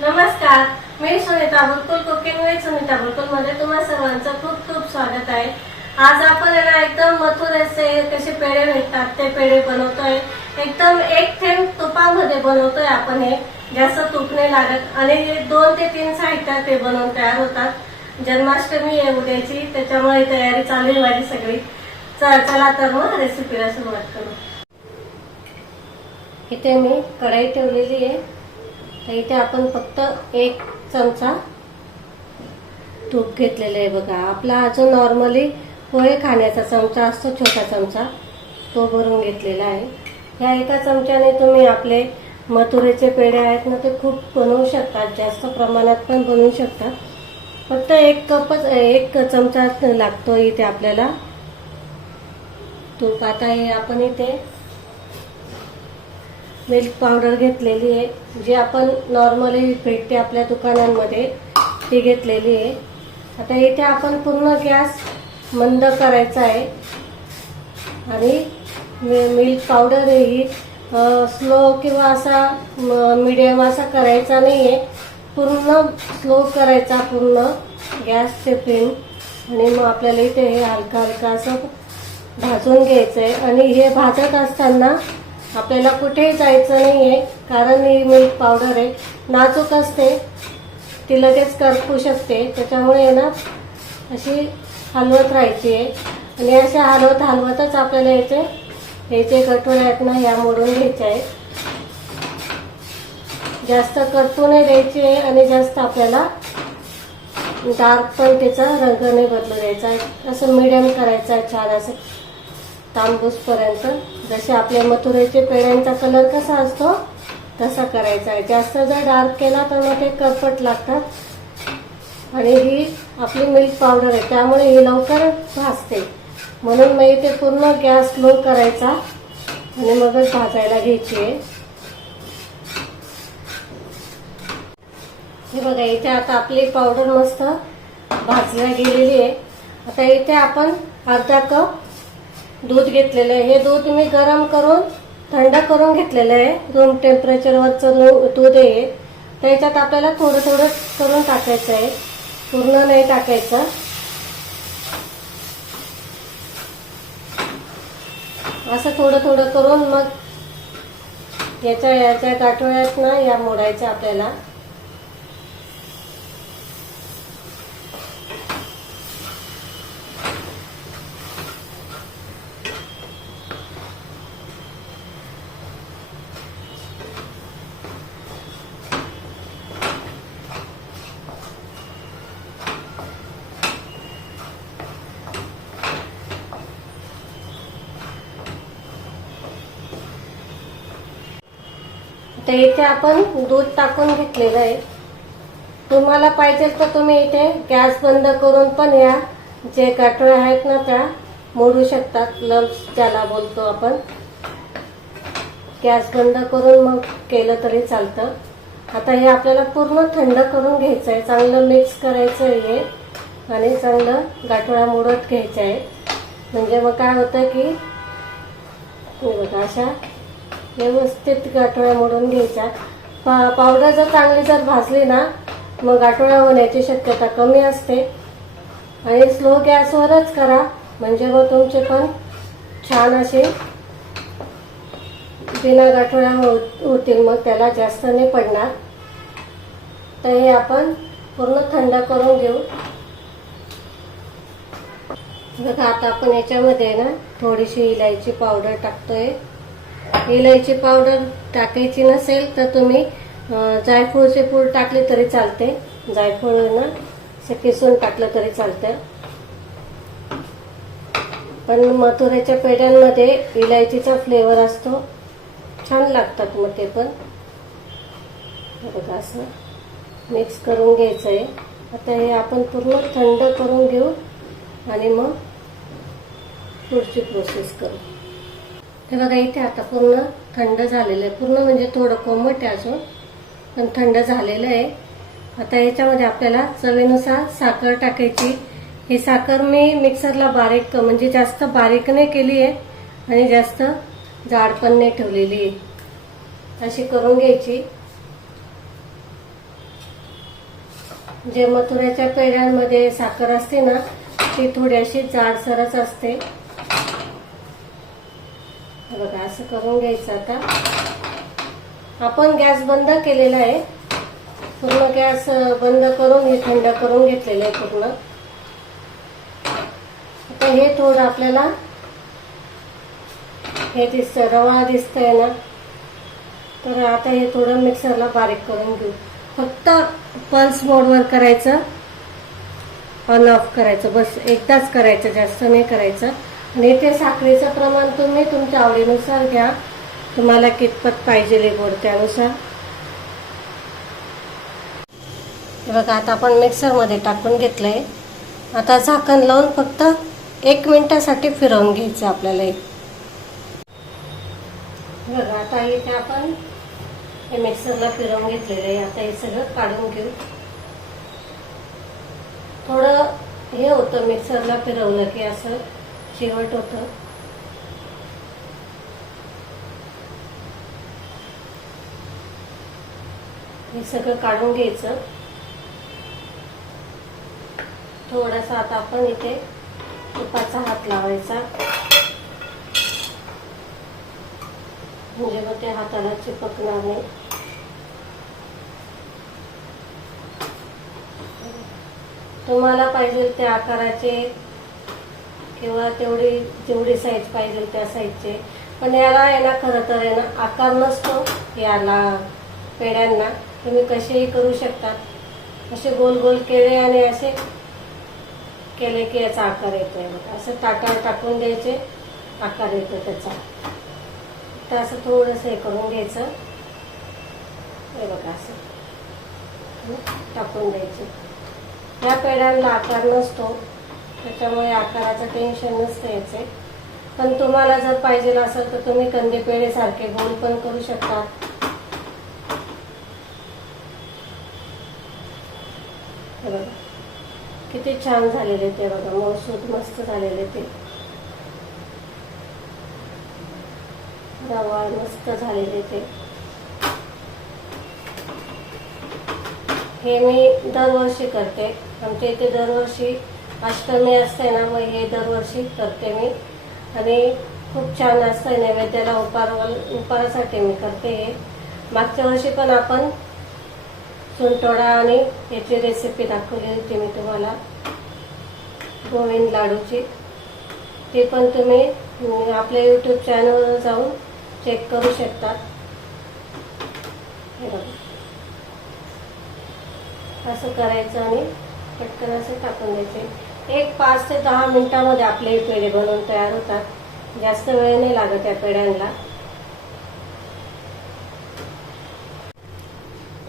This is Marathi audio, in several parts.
नमस्कार मी सुनीता बुलकुल कुकिंग विथ सुनीता बुलकुलमध्ये तुम्हा सर्वांचं खूप खूप स्वागत आहे. आज आपण यांना एकदम मथुरेचे कसे पेढे भेटतात ते पेढे बनवतोय. एकदम एक थेंब तुपामध्ये बनवतोय आपण हे. जास्त तूप नाही लागत. आणि हे दोन ते तीन साहित्यात ते बनवून तयार होतात. जन्माष्टमी आहे उद्याची त्याच्यामुळे तयारी चालू आहे माझी सगळी. चला तर मग रेसिपीला सुरुवात करू. इथे मी कढाई ठेवलेली आहे. तर इथे आपण फक्त एक चमचा तूप घेतलेलं आहे बघा. आपला जो नॉर्मली पोहे खाण्याचा चमचा असतो छोटा चमचा तो भरून घेतलेला आहे. ह्या एका चमच्याने तुम्ही आपले मथुरेचे पेढे आहेत ना ते खूप बनवू शकतात जास्त प्रमाणात पण बनवू शकतात फक्त एक कपच एक चमचा लागतो इथे आपल्याला. तूप. आता हे आपण इथे मिल्क पावडर घेतलेली आहे. जी आपण नॉर्मली भेटते आपल्या दुकानांमध्ये ती घेतलेली आहे. आता इथे आपण पूर्ण गॅस मंद करायचा आहे. आणि मिल्क पावडर ही स्लो किंवा असा मिडियम असा करायचा नाही आहे पूर्ण स्लो करायचा पूर्ण गॅस फ्लेम आणि मग आपल्याला इथे हे हलका हलका असं भाजून घ्यायचं आहे आणि हे भाजत असताना आपल्याला कुठेही जायचं नाही आहे कारण ही मिल्क पावडर आहे. नाजूक असते. ती लगेच करपू शकते. त्याच्यामुळे ना अशी हलवत राहायची आहे. आणि अशा हलवत हलवतच आपल्याला याचे हे जे कठोर आहेत ना ह्या मोडून घ्यायचे आहे. जास्त करतू नाही द्यायची आहे आणि जास्त आपल्याला डार्क पण त्याचा रंग नाही बदलू द्यायचा आहे. असं मिडियम करायचं आहे छान असं. तांबूसपर्यंत. जसे आपल्या मथुरेचे पेड्यांचा कलर कसा असतो तसा करायचा आहे. जास्त जर डार्क केला तर मग ते करपट लागतात. आणि ही आपली मिल्क पावडर आहे. त्यामुळे ही लवकर भाजते. म्हणून मग इथे पूर्ण गॅस स्लो करायचा. आणि मगच भाजायला घ्यायची आहे. हे बघा इथे आता आपली पावडर मस्त भाजल्या गेलेली आहे. आता इथे आपण अर्धा कप दूध घेतलेलं आहे. हे दूध मी गरम करून थंड करून घेतलेलं आहे. रूम टेम्परेचरवरचं दूध आहे त्याच्यात आपल्याला थोडं थोडं करून टाकायचं आहे. पूर्ण नाही टाकायचं. असं थोडं थोडं करून मग याच्या याच्या गाठोळ्यात ना या मोडायच्या आपल्याला. तर इथे आपण दूध टाकून घेतलेलं आहे. तुम्हाला पाहिजे तर तुम्ही इथे गॅस बंद करून पण या. जे गाठोळ्या आहेत ना त्या मोडू शकतात. लम्स ज्याला बोलतो आपण. गॅस बंद करून मग केलं तरी चालतं. आता हे आपल्याला पूर्ण थंड करून घ्यायचं आहे. चांगलं मिक्स करायचं आहे हे. आणि चांगलं गाठोळा मोडत घ्यायचं आहे म्हणजे मग काय होतं की बघा अशा व्यवस्थित गाठोळ्या मोडून घ्यायच्या. पा पावडर जर चांगली जर भाजली ना मग गाठोळ्या होण्याची शक्यता कमी असते. आणि स्लो गॅसवरच करा म्हणजे मग तुमचे पण छान असे बिना गाठोळ्या हो- होतील मग त्याला जास्त नाही पडणार. तर हे आपण पूर्ण थंड करून घेऊ. बघा आता आपण याच्यामध्ये ना थोडीशी इलायची पावडर टाकतोय. इलायची पावडर टाकायची नसेल तर तुम्ही जायफळचे पूड टाकले तरी चालते. जायफळ ना असं किसून टाकलं तरी चालतं. पण मथुरेच्या पेढ्यांमध्ये इलायचीचा फ्लेवर असतो. छान लागतात मग ते पण. बघा असं मिक्स करून घ्यायचं आहे आता हे आपण पूर्ण थंड करून घेऊ आणि मग पुढची प्रोसेस करू. हे बघा इथे आता पूर्ण थंड झालेलं आहे. पूर्ण म्हणजे थोडं कोमट आहे अजून पण थंड झालेलं आहे. आता याच्यामध्ये आपल्याला चवीनुसार साखर टाकायची. ही साखर मी मिक्सरला बारीक म्हणजे जास्त बारीक नाही केली आहे आणि जास्त जाड पण नाही ठेवलेली आहे. अशी करून घ्यायची. जे मथुऱ्याच्या पेढ्यांमध्ये साखर असते ना ती थोडीशी जाडसरच असते. बघा असं करून घ्यायचं आता. आपण गॅस बंद केलेला आहे. पूर्ण गॅस बंद करून हे थंड करून घेतलेलं आहे पूर्ण. आता हे थोडं आपल्याला हे दिसतं रवा दिसतंय ना. तर आता हे थोडं मिक्सरला बारीक करून घेऊ. फक्त पल्स मोडवर करायचं. ऑन ऑफ करायचं. बस एकदाच करायचं. जास्त नाही करायचं. आणि ते साखरेचं प्रमाण तुम्ही तुमच्या आवडीनुसार घ्या. तुम्हाला कितपत पाहिजे गोड त्यानुसार. बघा आता आपण मिक्सरमध्ये टाकून घेतलंय. आता झाकण लावून फक्त एक मिनिटासाठी फिरवून घ्यायचं आपल्याला बघा आता इथे आपण हे मिक्सरला फिरवून घेतलेलं आहे. आता हे सगळं काढून घेऊ. थोडं हे होतं मिक्सरला फिरवलं की असं शेवट होतं. हे सगळं काढून घ्यायचं. थोडासा आता आपण इथे तुपाचा हात लावायचा. म्हणजे मग ते हाताला चिपकणार नाही. तुम्हाला पाहिजे त्या आकाराचे किंवा तेवढी जेवढी साईज पाहिजे त्या साईजचे पण याला आहे ना खरं तर आहे ना आकार नसतो याला पेड्यांना तुम्ही कसेही करू शकतात असे गोल गोल केले आणि असे केले की याचा आकार येतोय असं ताटावर टाकून द्यायचे आकार येतो त्याचा. तर असं थोडंसं हे करून घ्यायचं. हे बघा असं. टाकून द्यायचे. या पेड्यांना आकार नसतो. त्याच्यामुळे आकाराचं टेन्शन नसतं याचे. पण तुम्हाला जर पाहिजे असेल तर तुम्ही कंदी पेढे सारखे गोल पण करू शकता. किती छान झालेले ते बघा. मौसूद मस्त झालेले ते. रवा मस्त झालेले ते. हे मी दरवर्षी करते. आमच्या इथे दरवर्षी अष्टमी असते ना मग हे दरवर्षी करते मी. आणि खूप छान असतंय नैवेद्याला उपार उपारासाठी मी करते हे. मागच्या वर्षी पण आपण सुंटोडा आणि याची रेसिपी दाखवली होती मी तुम्हाला. गोविंद लाडूची. ते पण तुम्ही आपल्या यूट्यूब चॅनलवर जाऊन चेक करू शकता. असं करायचं आणि पटकन असं टाकून द्यायचे. एक पाच ते दहा मिनिटामध्ये आपले हे पेढे बनवून तयार होतात. जास्त वेळ नाही लागत त्या पेढ्यांना.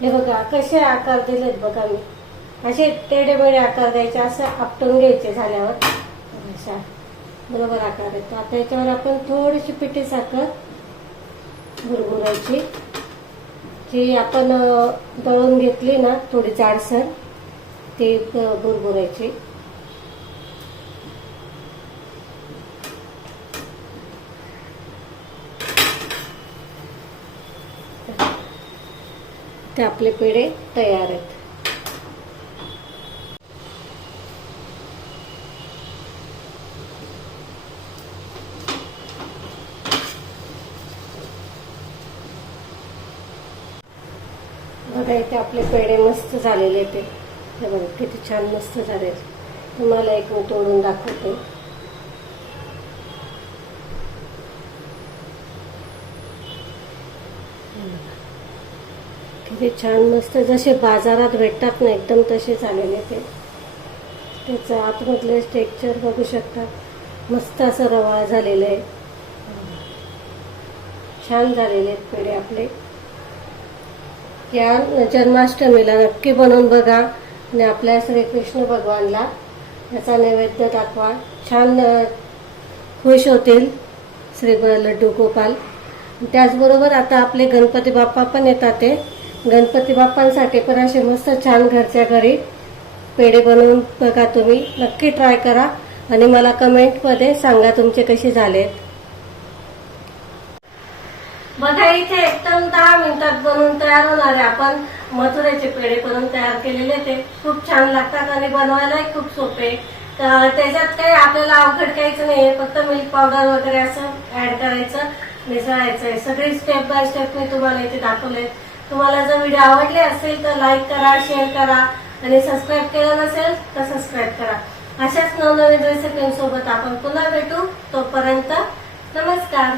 हे बघा कसे आकार दिलेत बघा मी. असे टेढे बेडे आकार द्यायचे असं आपटून घ्यायचे झाल्यावर. अशा बरोबर आकार येतो आता याच्यावर आपण थोडीशी पिठी साखर भुरभुरायची जी आपण दळून घेतली ना थोडी जाडसर ती अ, भुरभुरायची ते आपले पेढे तयार आहेत. बघा इथे आपले पेढे मस्त झालेले ते हे बघा किती छान मस्त झाले तुम्हाला एक मी तोडून दाखवते. हे छान मस्त जसे बाजारात भेटतात ना एकदम तसे झालेले ते. त्याचं आतमधले स्ट्रेक्चर बघू शकता. मस्त असं रवाळ झालेलं आहे. छान झालेले आहेत पेढे आपले. या जन्माष्टमीला नक्की बनवून बघा आणि आपल्या श्रीकृष्ण भगवानला याचा नैवेद्य दाखवा. छान खुश होतील श्री लड्डू गोपाल. त्याचबरोबर आता आपले गणपती बाप्पा पण येतात ते. गणपती बाप्पांसाठी पण असे मस्त छान घरच्या घरी पेढे बनवून बघा तुम्ही. नक्की ट्राय करा आणि मला कमेंटमध्ये सांगा तुमचे कसे झाले. बघा इथे एकदम दहा मिनिटात बनवून तयार होणार आहे आपण. मथुऱ्याचे पेढे करून तयार केलेले ते. खूप छान लागतात आणि बनवायलाही खूप सोपे तर त्याच्यात काही आपल्याला अवघड काहीच नाहीये. फक्त मिल्क पावडर वगैरे असं ऍड करायचं मिसळायचं आहे सगळी स्टेप बाय स्टेप मी तुम्हाला इथे दाखवले तुम्हाला जर व्हिडिओ आवडले असेल तर लाईक करा शेअर करा. आणि सबस्क्राईब केलं नसेल तर सबस्क्राईब करा. अशाच नवनवीन रेसिपींसोबत आपण पुन्हा भेटू. तोपर्यंत नमस्कार.